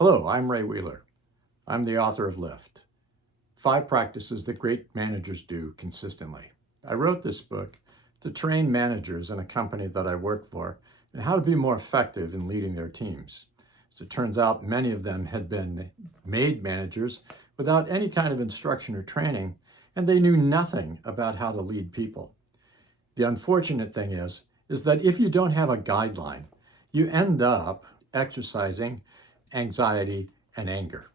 Hello, I'm Ray Wheeler. I'm the author of Lift, 5 Practices that Great Managers Do Consistently. I wrote this book to train managers in a company that I work for and how to be more effective in leading their teams. As it turns out, many of them had been made managers without any kind of instruction or training, and they knew nothing about how to lead people. The unfortunate thing is that if you don't have a guideline, you end up exercising anxiety and anger.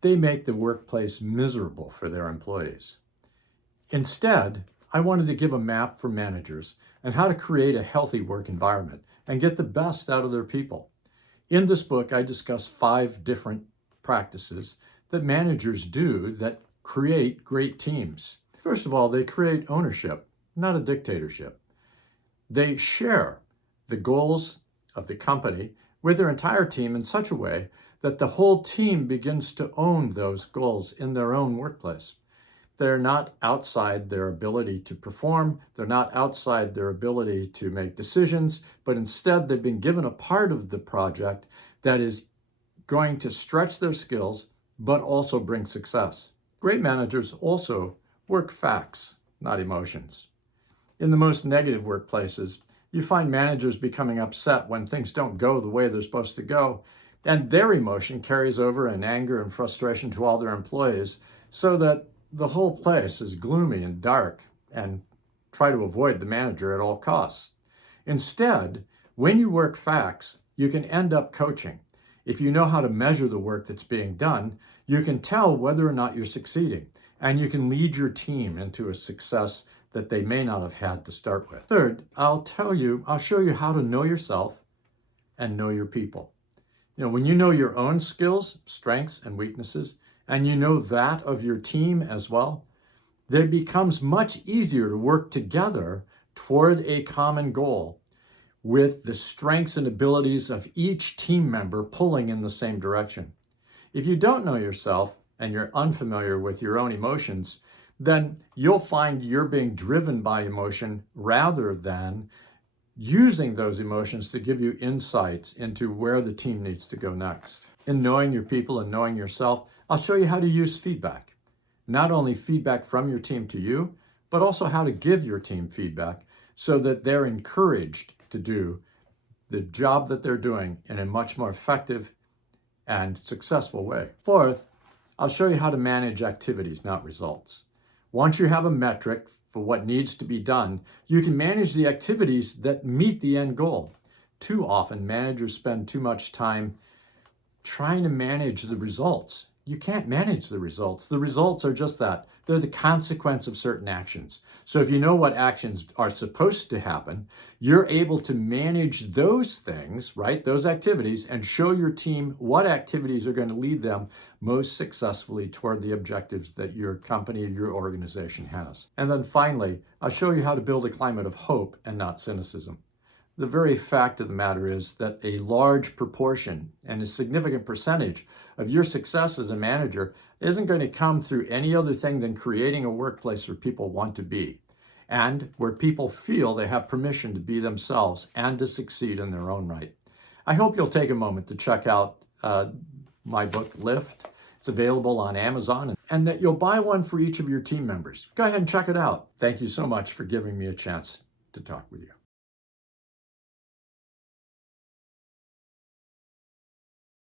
They make the workplace miserable for their employees. Instead, I wanted to give a map for managers and how to create a healthy work environment and get the best out of their people. In this book, I discuss 5 different practices that managers do that create great teams. First of all, they create ownership, not a dictatorship. They share the goals of the company with their entire team in such a way that the whole team begins to own those goals in their own workplace. They're not outside their ability to perform, they're not outside their ability to make decisions, but instead they've been given a part of the project that is going to stretch their skills, but also bring success. Great managers also work facts, not emotions. In the most negative workplaces, you find managers becoming upset when things don't go the way they're supposed to go, and their emotion carries over in anger and frustration to all their employees, so that the whole place is gloomy and dark and try to avoid the manager at all costs. Instead, when you work facts, you can end up coaching. If you know how to measure the work that's being done, you can tell whether or not you're succeeding, and you can lead your team into a success that they may not have had to start with. Third, I'll show you how to know yourself and know your people. When you know your own skills, strengths, and weaknesses, and you know that of your team as well, then it becomes much easier to work together toward a common goal with the strengths and abilities of each team member pulling in the same direction. If you don't know yourself and you're unfamiliar with your own emotions, then you'll find you're being driven by emotion rather than using those emotions to give you insights into where the team needs to go next. In knowing your people and knowing yourself, I'll show you how to use feedback. Not only feedback from your team to you, but also how to give your team feedback so that they're encouraged to do the job that they're doing in a much more effective and successful way. Fourth, I'll show you how to manage activities, not results. Once you have a metric for what needs to be done, you can manage the activities that meet the end goal. Too often, managers spend too much time trying to manage the results. You can't manage the results. The results are just that. They're the consequence of certain actions. So if you know what actions are supposed to happen, you're able to manage those things, right? Those activities, and show your team what activities are going to lead them most successfully toward the objectives that your company, your organization has. And then finally, I'll show you how to build a climate of hope and not cynicism. The very fact of the matter is that a large proportion and a significant percentage of your success as a manager isn't going to come through any other thing than creating a workplace where people want to be and where people feel they have permission to be themselves and to succeed in their own right. I hope you'll take a moment to check out my book, Lift. It's available on Amazon, and that you'll buy one for each of your team members. Go ahead and check it out. Thank you so much for giving me a chance to talk with you.